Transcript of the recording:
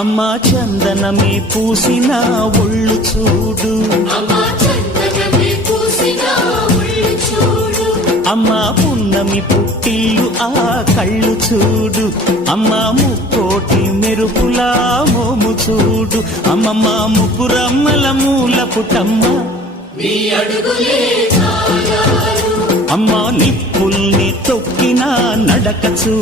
అమ్మా చందనమే పూసిన ఒళ్ళు చూడు, అమ్మా పున్నమి పుట్టిల్లు ఆ కళ్ళు చూడు, అమ్మా ముక్కోటి మెరుపులా మోము చూడు, అమ్మమ్మ ముగ్గురమ్మల మూల పుటమ్మ అమ్మా నిప్పుల్ని తొక్కిన నడక చూడు.